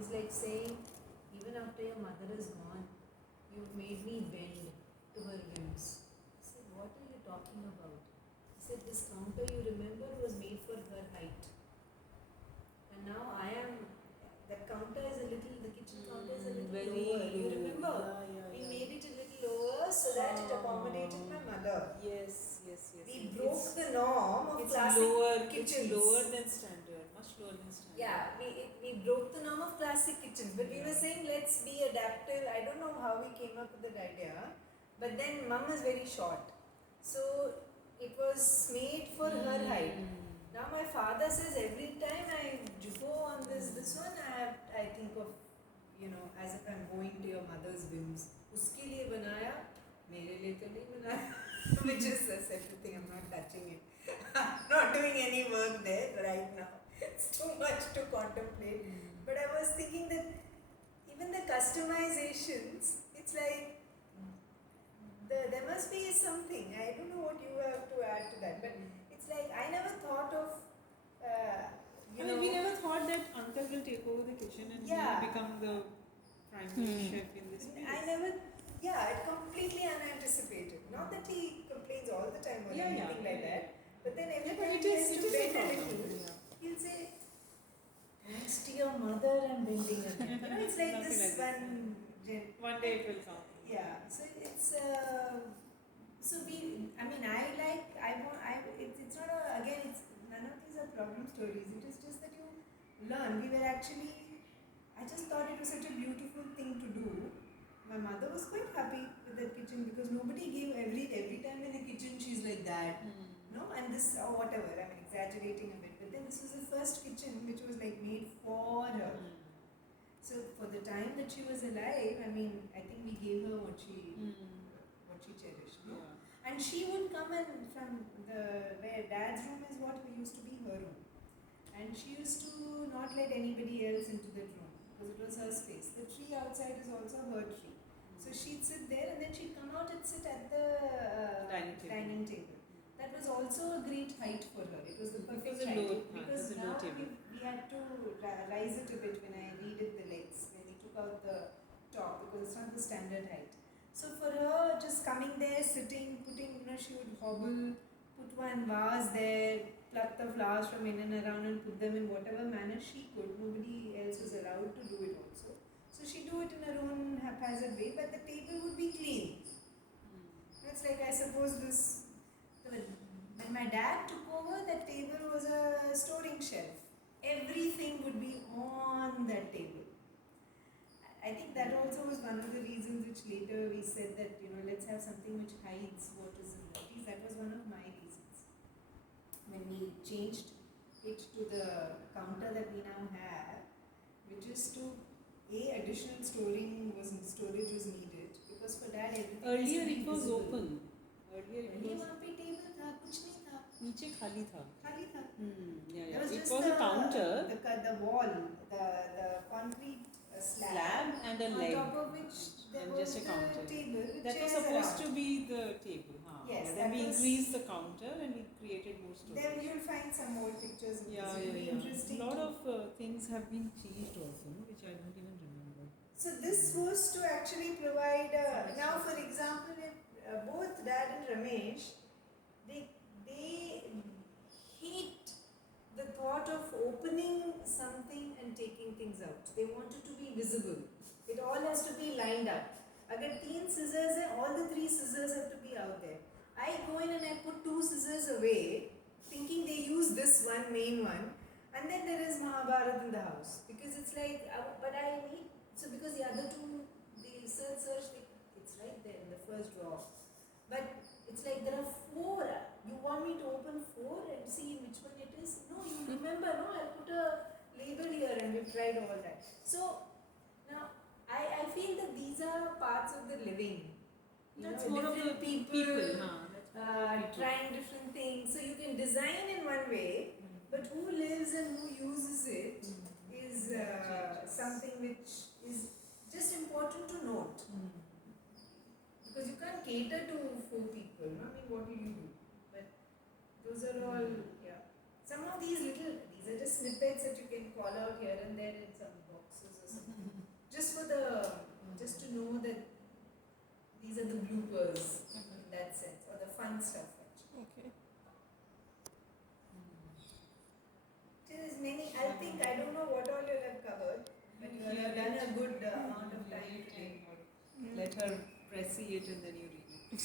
He's like saying, even after your mother is gone, you've made me bend to her whims. I said, what are you talking about? He said, this counter you remember was made for her height. And now I am, that counter is a little, the kitchen counter is a little Very lower. You low. remember? We made it a little lower so that it accommodated my mother. Yes. We broke the norm of it's classic lower, kitchens. It's lower than standard, much lower than standard. Yeah, we broke the norm of classic kitchens, but we were saying let's be adaptive. I don't know how we came up with that idea, but then mum is very short, so it was made for her height. Now my father says every time I go on this one, I think of, as if I'm going to your mother's whims. उसके लिए बनाया, मेरे लिए तो नहीं बनाया. Which is a separate thing. I'm not touching it. I'm not doing any work there right now. It's too much to contemplate. But I was thinking that even the customizations, it's like there must be something. I don't know what you have to add to that, but it's like I never thought of. We never thought that uncle will take over the kitchen and he will become the primary chef in this place. It's completely unanticipated. Not that he complains all the time or anything like that, but then every time he has to bend a little, he'll say, thanks to your mother, I'm bending again. It's like this one. One day it will come. Yeah, so it's. It's not none of these are problem stories. It is just that you learn. I just thought it was such a beautiful thing to do. My mother was quite happy with that kitchen because nobody gave every time in the kitchen she's like that. No, and this or whatever. I'm exaggerating a bit, but then this was the first kitchen which was like made for her. So for the time that she was alive, I think we gave her what she cherished. No? Yeah. And she would come and from where dad's room is what used to be her room. And she used to not let anybody else into that room because it was her space. The tree outside is also her tree. So she'd sit there and then she'd come out and sit at the dining table. That was also a great height for her. It was the perfect height. Because now we had to rise it a bit when I redid the legs, when we took out the top because it's not the standard height. So for her, just coming there, sitting, putting, she would hobble, put one vase there, pluck the flowers from in and around and put them in whatever manner she could. Nobody else was allowed to do it also. So she'd do it in her own haphazard way, but the table would be clean. It's like, I suppose when my dad took over, that table was a storing shelf. Everything would be on that table. I think that also was one of the reasons which later we said that, let's have something which hides what is in there. At least that was one of my reasons. When we changed it to the counter that we now have, which is to, additional storage was needed. Because for dad, everything earlier it was visible. Open. Earlier वहाँ पे table था, कुछ नहीं था. नीचे खाली था. There was it just was a counter. The wall, the concrete slab and a on leg. top of which there and was just a counter. Table. That was supposed to be the table. Yes. Then we increased the counter and we created more storage. Then you'll find some more pictures. Interesting. A lot of things have been changed also, which I don't even remember. So this was to actually provide. Now, for example, if both Dad and Ramesh, they hate the thought of opening something and taking things out. They want it to be visible. It all has to be lined up. Agar 3 scissors hai, all the 3 scissors have to be out there. I go in and I put 2 scissors away, thinking they use this one, main one, and then there is Mahabharata in the house. Because it's like, but I need, so because the other two, the search, it's right there in the first drawer. But it's like there are 4. You want me to open 4 and see which one it is? No, you remember, no? I put a label here and we've tried all that. So, now, I feel that these are parts of the living. That's more of the people. Trying different things. So, you can design in one way, but who lives and who uses it is something which is just important to note. Because you can't cater to 4 people. What will you do? But those are all, Some of these are just snippets that you can call out here and there in some boxes or for just to know that these are the bloopers in that sense, or the fun stuff actually. Okay. There's many, I don't know what all you have covered, but you have done a good amount of time today. Let her pressy it and then you read it.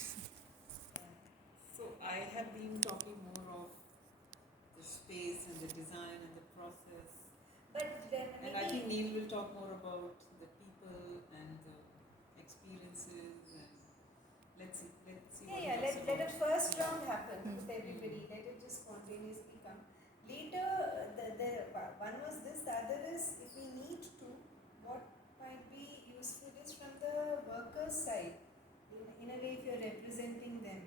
So I have been talking more of the space and the design and the process. But then And I think Neil will talk more about the people and the experiences and let's see what he talks let a about. first round happen with everybody. Let it just spontaneously come. Later, the one was this. The other is, if we need to, what might be useful is from the workers' side. In a way, if you're representing them,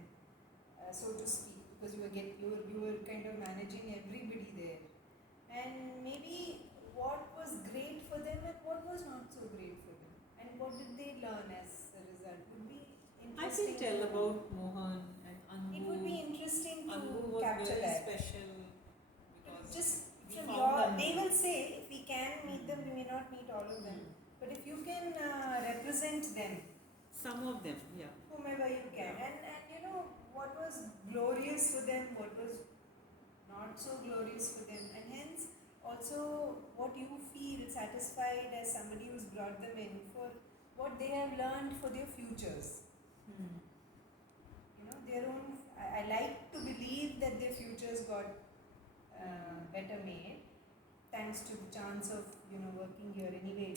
so to speak, because you were kind of managing everybody there, and maybe what was great for them and what was not so great for them, and what did they learn as a result, would be I interesting. can tell about Mohan and Anbu. It would be interesting Anbu to was capture very that. special because Just we from found your, Anbu. they will say if we can meet them, we may not meet all of them, but if you can represent them, Some of them, yeah. whomever you can, and you know what was glorious for them, what was not so glorious for them, and hence also what you feel satisfied as somebody who's brought them in for what they have learned for their futures. You know, their own. I like to believe that their futures got better made thanks to the chance of working here anyway.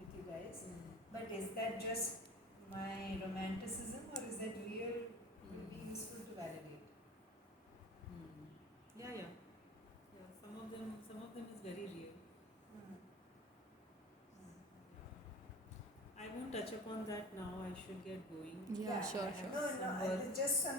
With you guys. But is that just my romanticism, or is that real? Will be useful to validate. Yeah. Some of them is very real. I won't touch upon that now. I should get going. Yeah, sure. No, Some work. just something.